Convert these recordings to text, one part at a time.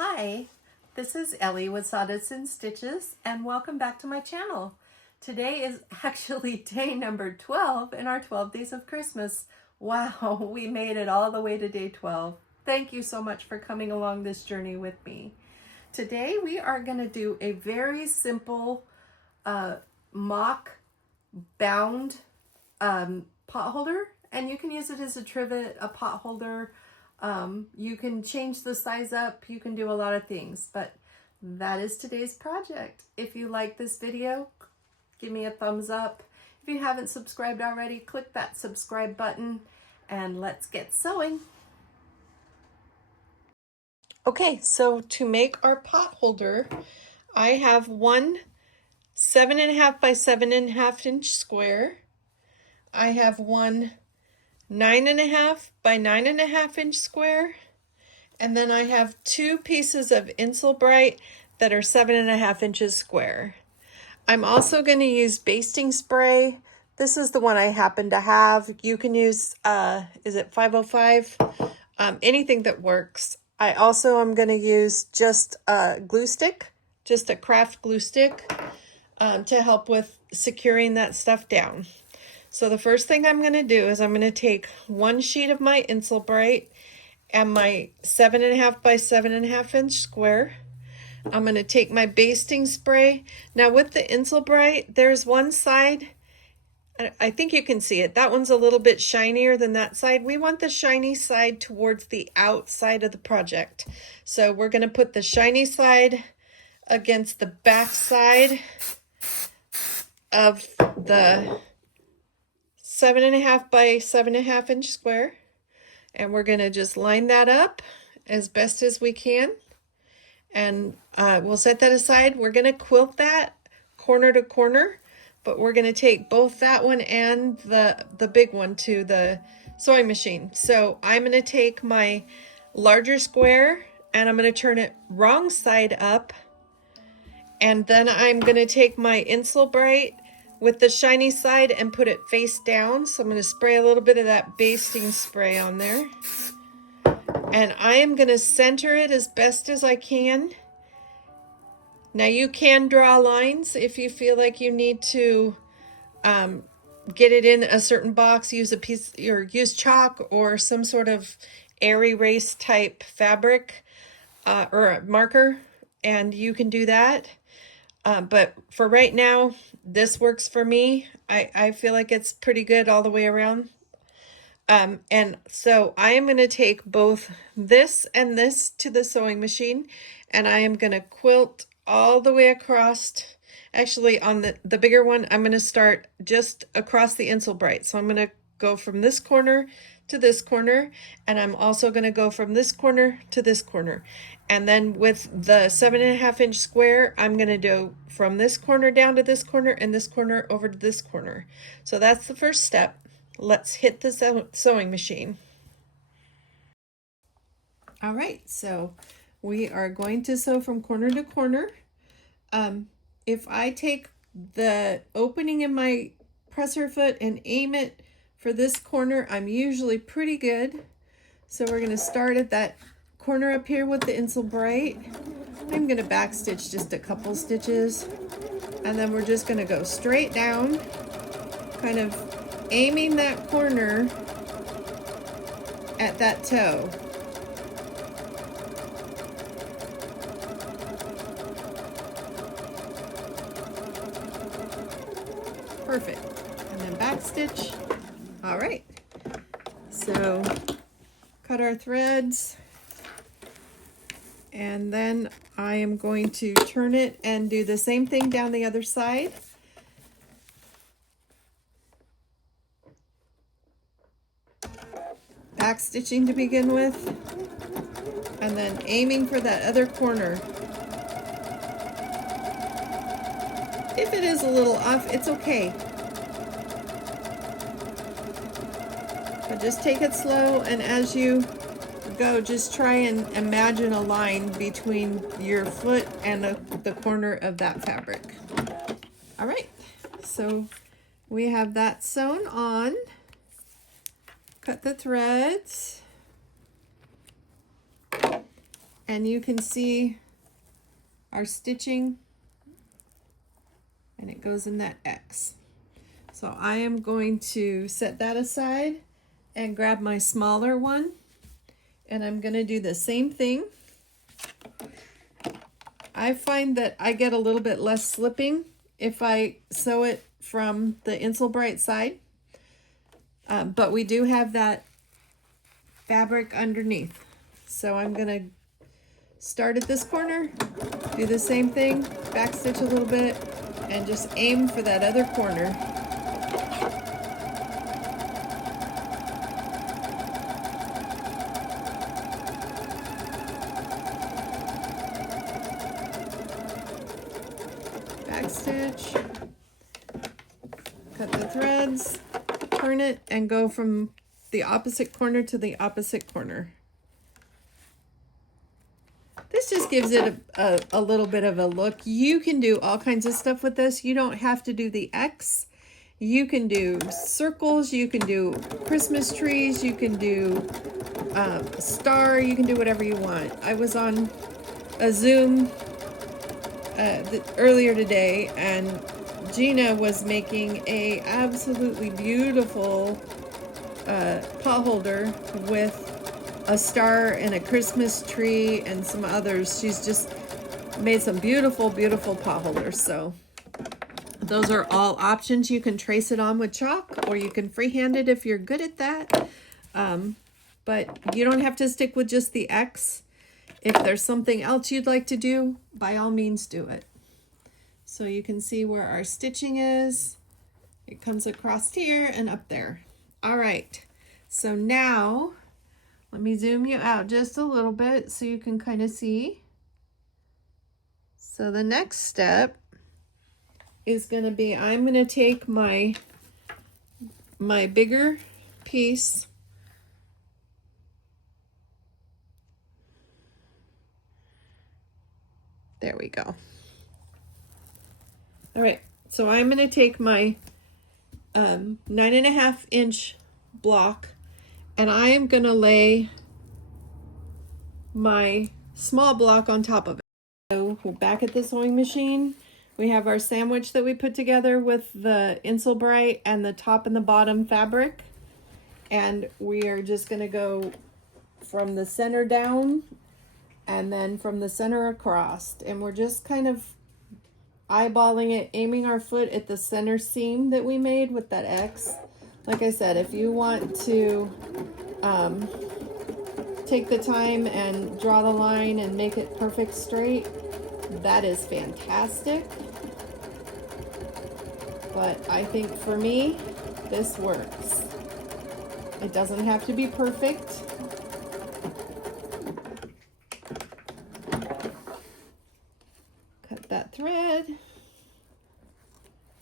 Hi, this is Ellie with Sawdust and Stitches, and welcome back to my channel. Today is actually day number 12 in our 12 days of Christmas. Wow, we made it all the way to day 12. Thank you so much for coming along this journey with me. Today we are going to do a very simple mock bound pot holder, and you can use it as a trivet, a pot holder. You can change the size up, you can do a lot of things, but that is today's project. If you like this video, give me a thumbs up. If you haven't subscribed already, click that subscribe button and let's get sewing. Okay, so to make our pot holder, I have one 7.5 by 7.5 inch square. I have one 9.5 by 9.5 inch square, and then I have two pieces of Insulbrite that are 7.5 inches square. I'm also going to use basting spray. This is the one I happen to have. You can use, is it 505? Anything that works. I also am going to use just a glue stick, just a craft glue stick, to help with securing that stuff down. So the first thing I'm going to do is I'm going to take one sheet of my Insulbrite and my 7.5 by 7.5 inch square. I'm going to take my basting spray. Now with the Insulbrite, there's one side, I think you can see it. That one's a little bit shinier than that side. We want the shiny side towards the outside of the project. So we're going to put the shiny side against the back side of the 7.5 by 7.5 inch square, and we're going to just line that up as best as we can, and we'll set that aside. We're going to quilt that corner to corner, but we're going to take both that one and the big one to the sewing machine. So I'm going to take my larger square and I'm going to turn it wrong side up, and then I'm going to take my Insulbrite with the shiny side and put it face down. So I'm going to spray a little bit of that basting spray on there. And I am going to center it as best as I can. Now you can draw lines if you feel like you need to get it in a certain box, use a piece or use chalk or some sort of air erase type fabric or a marker, and you can do that. But for right now, this works for me. I feel like it's pretty good all the way around. And so I am going to take both this and this to the sewing machine, and I am going to quilt all the way across. Actually, on the bigger one, I'm going to start just across the Insulbrite. So I'm going to go from this corner to this corner, and I'm also going to go from this corner to this corner. And then with the 7.5 inch square, I'm going to do from this corner down to this corner and this corner over to this corner. So that's the first step. Let's hit the sewing machine. All right, so we are going to sew from corner to corner. If I take the opening in my presser foot and aim it for this corner, I'm usually pretty good. So we're going to start at that corner up here with the Insulbrite. I'm going to backstitch just a couple stitches, and then we're just going to go straight down, kind of aiming that corner at that toe. Perfect. And then backstitch. All right. So cut our threads. And then I am going to turn it and do the same thing down the other side. Back stitching to begin with, and then aiming for that other corner. If it is a little off, it's okay. But just take it slow, and as you go, just try and imagine a line between your foot and the corner of that fabric. All right, so we have that sewn on. Cut the threads. And you can see our stitching, and it goes in that X. So I am going to set that aside and grab my smaller one, and I'm going to do the same thing. I find that I get a little bit less slipping if I sew it from the Insulbright side, but we do have that fabric underneath. So I'm going to start at this corner, do the same thing, backstitch a little bit, and just aim for that other corner. Backstitch, cut the threads, turn it, and go from the opposite corner to the opposite corner. This just gives it a little bit of a look. You can do all kinds of stuff with this. You don't have to do the X. You can do circles, you can do Christmas trees, you can do a star, you can do whatever you want. I was on a Zoom earlier today, and Gina was making a absolutely beautiful potholder with a star and a Christmas tree and some others. She's just made some beautiful, beautiful potholders. So those are all options. You can trace it on with chalk, or you can freehand it if you're good at that. But you don't have to stick with just the X. If there's something else you'd like to do, by all means do it. So you can see where our stitching is. It comes across here and up there. All right, so now let me zoom you out just a little bit so you can kind of see. So the next step is going to be, I'm going to take my bigger piece, there we go. All right, so I'm going to take my 9.5 inch block, and I am going to lay my small block on top of it. So we're back at the sewing machine. We have our sandwich that we put together with the Insulbright and the top and the bottom fabric. And we are just going to go from the center down and then from the center across. And we're just kind of eyeballing it, aiming our foot at the center seam that we made with that X. Like I said, if you want to take the time and draw the line and make it perfect straight, that is fantastic. But I think for me, this works. It doesn't have to be perfect. Cut that thread,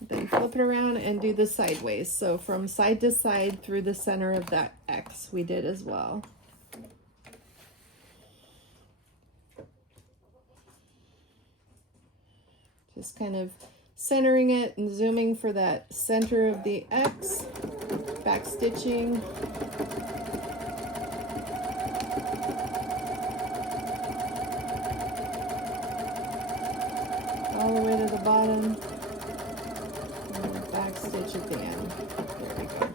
then flip it around and do the sideways. So from side to side through the center of that X we did as well. Just kind of centering it and zooming for that center of the X, back stitching. All the way to the bottom, and back stitch at the end. There we go.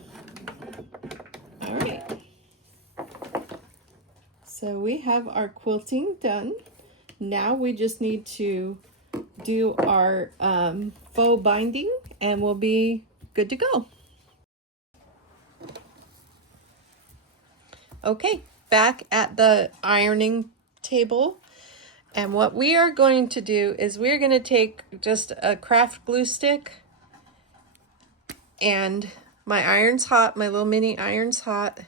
All right. So we have our quilting done. Now we just need to do our faux binding and we'll be good to go. Okay, back at the ironing table, and what we are going to do is we're going to take just a craft glue stick, and my iron's hot, my little mini iron's hot,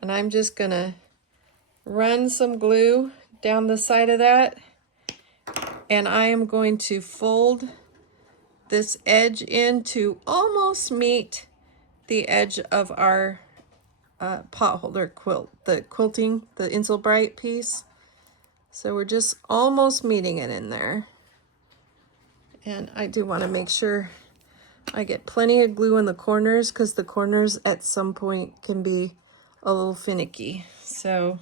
and I'm just going to run some glue down the side of that. And I am going to fold this edge in to almost meet the edge of our potholder quilt, the quilting, the Insulbright piece. So we're just almost meeting it in there. And I do want to make sure I get plenty of glue in the corners, because the corners at some point can be a little finicky. So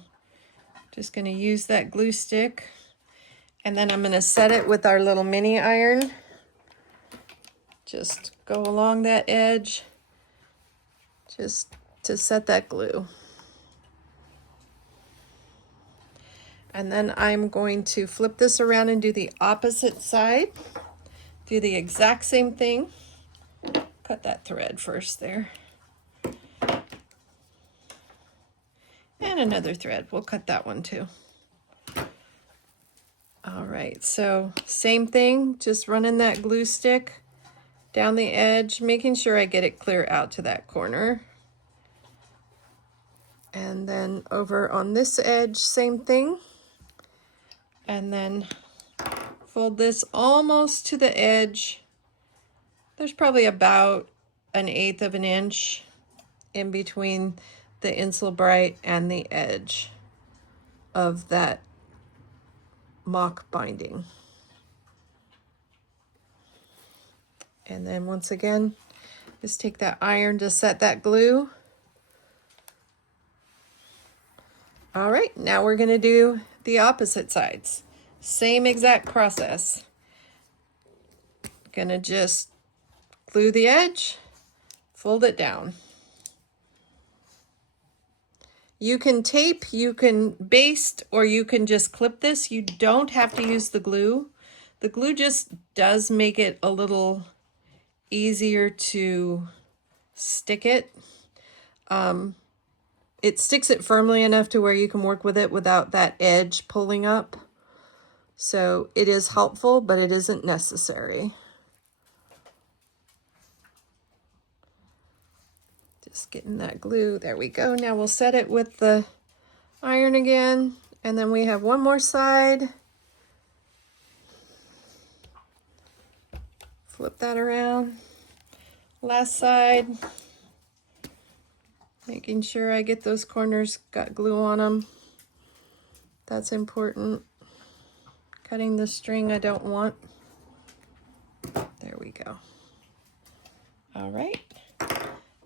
Just going to use that glue stick, and then I'm going to set it with our little mini iron. Just go along that edge just to set that glue. And then I'm going to flip this around and do the opposite side. Do the exact same thing. Cut that thread first there. And another thread. We'll cut that one too. All right, so same thing, just running that glue stick down the edge, making sure I get it clear out to that corner. And then over on this edge, same thing. And then fold this almost to the edge. There's probably about 1/8 of an inch in between the Insel Bright and the edge of that mock binding. And then once again, just take that iron to set that glue. All right, now we're going to do the opposite sides. Same exact process. Gonna just glue the edge, fold it down. You can tape, you can baste, or you can just clip this. You don't have to use the glue. The glue just does make it a little easier to stick it. It sticks it firmly enough to where you can work with it without that edge pulling up. So it is helpful, but it isn't necessary. Just getting that glue. There we go. Now we'll set it with the iron again. And then we have one more side. Flip that around. Last side. Making sure I get those corners got glue on them. That's important. Cutting the string I don't want. There we go. All right.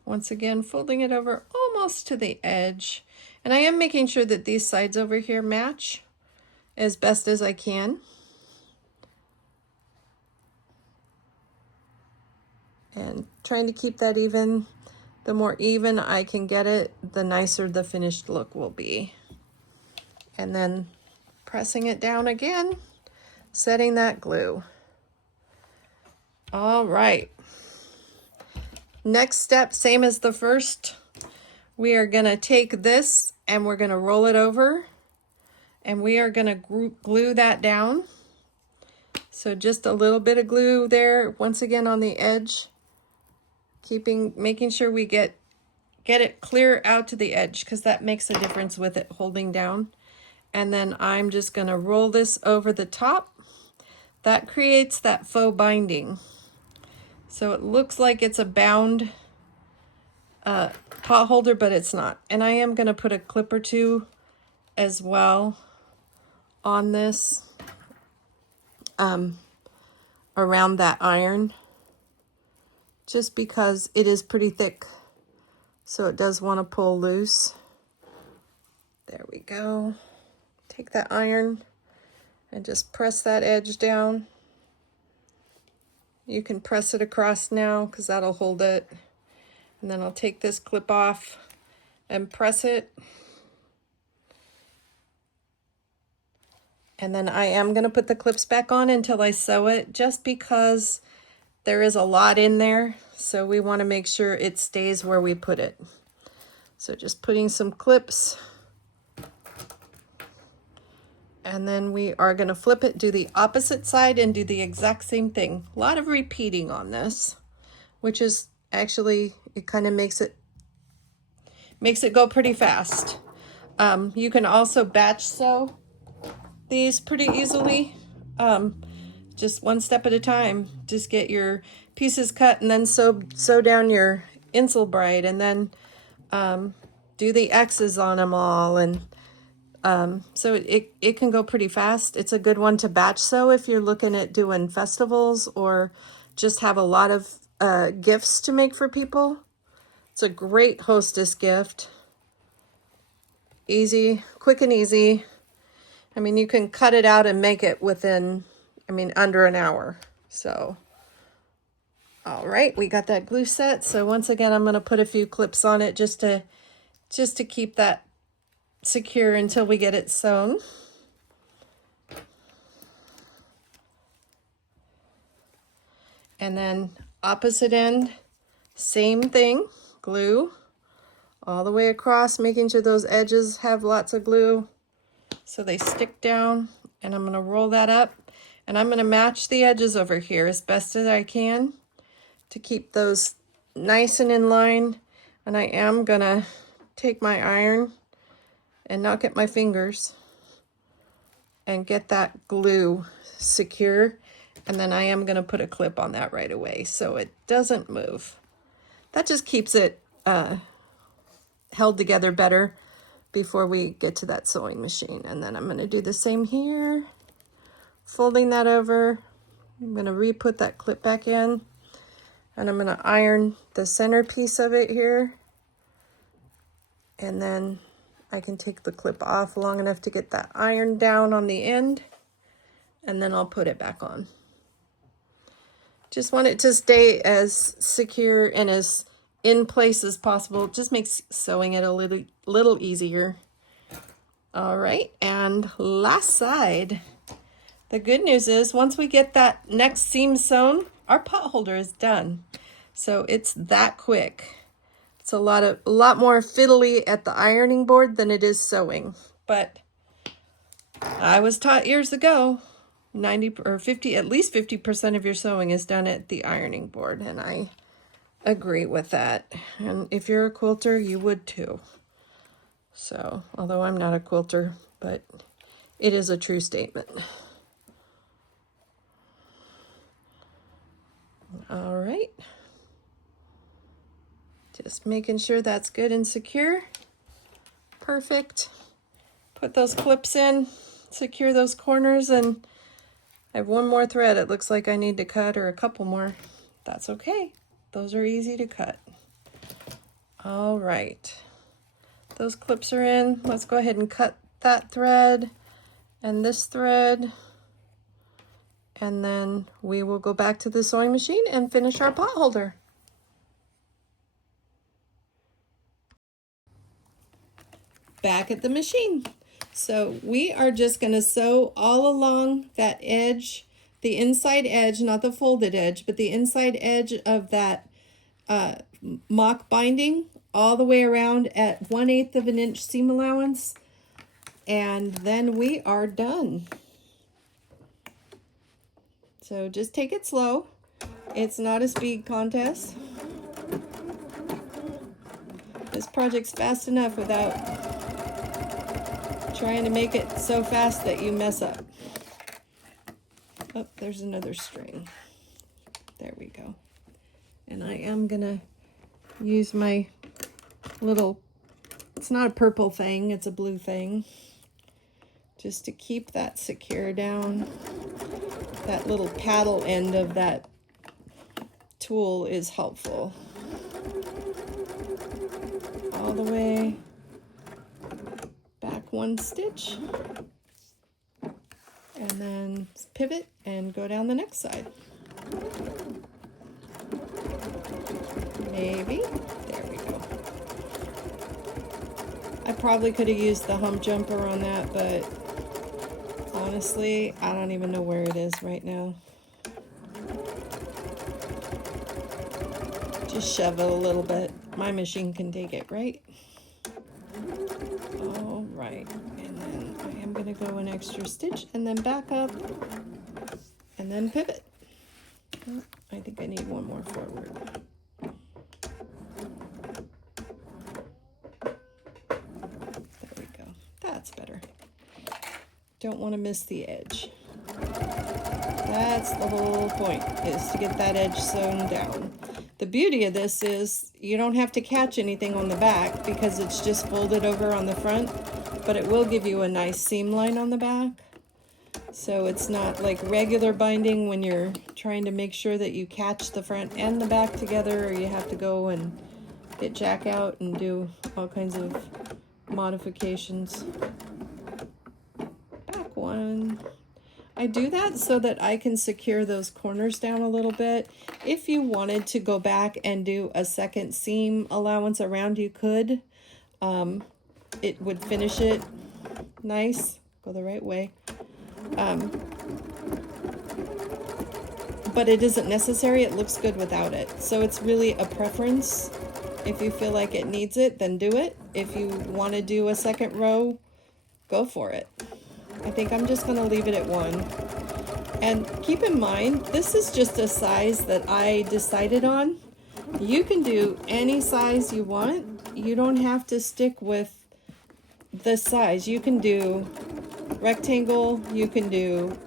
Once again, folding it over almost to the edge. And I am making sure that these sides over here match as best as I can. And trying to keep that even. The more even I can get it, the nicer the finished look will be. And then pressing it down again, setting that glue. All right. Next step, same as the first. We are going to take this and we're going to roll it over, and we are going to glue that down. So just a little bit of glue there, once again on the edge. Making sure we get it clear out to the edge, because that makes a difference with it holding down. And then I'm just going to roll this over the top. That creates that faux binding. So it looks like it's a bound pot holder, but it's not. And I am going to put a clip or two as well on this around that iron, just because it is pretty thick, so it does want to pull loose. There we go. Take that iron and just press that edge down. You can press it across now because that'll hold it. And then I'll take this clip off and press it. And then I am going to put the clips back on until I sew it, just because there is a lot in there. So we want to make sure it stays where we put it. So just putting some clips. And then we are going to flip it, do the opposite side, and do the exact same thing. A lot of repeating on this, which is actually, it kind of makes it go pretty fast. You can also batch sew these pretty easily, just one step at a time. Just get your pieces cut and then sew down your Insel Bright, and then do the X's on them all. And so it can go pretty fast. It's a good one to batch sew if you're looking at doing festivals or just have a lot of gifts to make for people. It's a great hostess gift. Easy, quick and easy. I mean, you can cut it out and make it within, I mean, under an hour. So, all right, we got that glue set. So once again, I'm going to put a few clips on it just to keep that secure until we get it sewn. And then opposite end, same thing, glue all the way across, making sure those edges have lots of glue so they stick down. And I'm going to roll that up, and I'm going to match the edges over here as best as I can to keep those nice and in line. And I am going to take my iron and not get my fingers and get that glue secure. And then I am going to put a clip on that right away so it doesn't move. That just keeps it held together better before we get to that sewing machine. And then I'm going to do the same here, folding that over. I'm going to re-put that clip back in, and I'm going to iron the center piece of it here. And then I can take the clip off long enough to get that iron down on the end, and then I'll put it back on. Just want it to stay as secure and as in place as possible. It just makes sewing it a little easier. All right, and last side. The good news is once we get that next seam sewn, our pot holder is done. So it's that quick. It's a lot more fiddly at the ironing board than it is sewing. But I was taught years ago, 90 or 50, at least 50% of your sewing is done at the ironing board, and I agree with that. And if you're a quilter, you would too. So, although I'm not a quilter, but it is a true statement. All right. Just making sure that's good and secure. Perfect. Put those clips in, secure those corners, and I have one more thread it looks like I need to cut, or a couple more. That's okay. Those are easy to cut. All right. Those clips are in. Let's go ahead and cut that thread and this thread. And then we will go back to the sewing machine and finish our pot holder. Back at the machine. So we are just going to sew all along that edge, the inside edge, not the folded edge, but the inside edge of that mock binding all the way around at 1/8 of an inch seam allowance. And then we are done. So just take it slow. It's not a speed contest. This project's fast enough without trying to make it so fast that you mess up. Oh, there's another string. There we go. And I am gonna use my little, it's not a purple thing, it's a blue thing, just to keep that secure down. That little paddle end of that tool is helpful. All the way back one stitch, and then pivot and go down the next side. Maybe, there we go. I probably could have used the hump jumper on that, but honestly, I don't even know where it is right now. Just shove it a little bit. My machine can take it, right? All right, and then I am gonna go an extra stitch and then back up and then pivot. Oh, I think I need one more forward. There we go. That's better. Don't want to miss the edge. That's the whole point, is to get that edge sewn down. The beauty of this is you don't have to catch anything on the back because it's just folded over on the front, but it will give you a nice seam line on the back. So it's not like regular binding when you're trying to make sure that you catch the front and the back together, or you have to go and get jack out and do all kinds of modifications. Back one. I do that so that I can secure those corners down a little bit. If you wanted to go back and do a second seam allowance around, you could. It would finish it nice. Go the right way. But it isn't necessary. It looks good without it. So it's really a preference. If you feel like it needs it, then do it. If you want to do a second row, go for it. I think I'm just going to leave it at 1. And keep in mind, this is just a size that I decided on. You can do any size you want. You don't have to stick with the size. You can do rectangle, you can do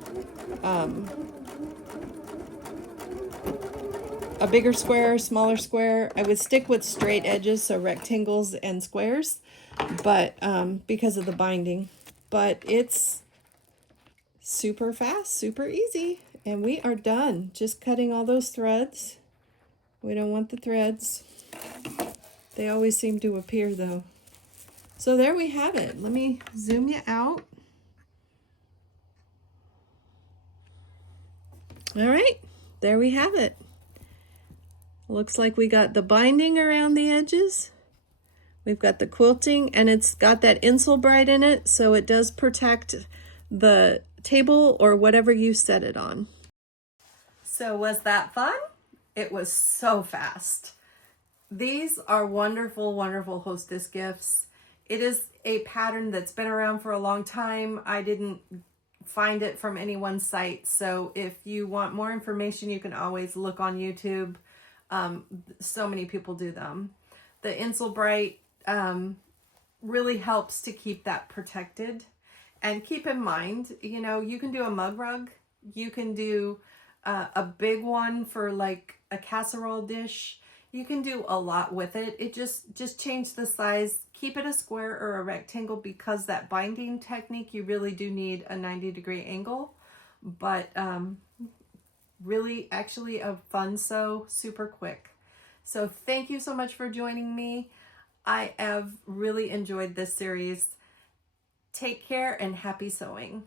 a bigger square, smaller square. I would stick with straight edges, so rectangles and squares, but because of the binding. But it's super fast, super easy, and we are done. Just cutting all those threads. We don't want the threads. They always seem to appear though. So there we have it. Let me zoom you out. All right, there we have it. Looks like we got the binding around the edges. We've got the quilting, and it's got that Insulbrite in it, so it does protect the table or whatever you set it on. So was that fun? It was so fast. These are wonderful, wonderful hostess gifts. It is a pattern that's been around for a long time. I didn't find it from anyone's site, so if you want more information, you can always look on YouTube. So many people do them. The Insulbrite really helps to keep that protected. And keep in mind, you know, you can do a mug rug. You can do a big one for like a casserole dish. You can do a lot with it. It just change the size. Keep it a square or a rectangle, because that binding technique, you really do need a 90-degree angle. But really actually a fun sew, super quick. So thank you so much for joining me. I have really enjoyed this series. Take care and happy sewing.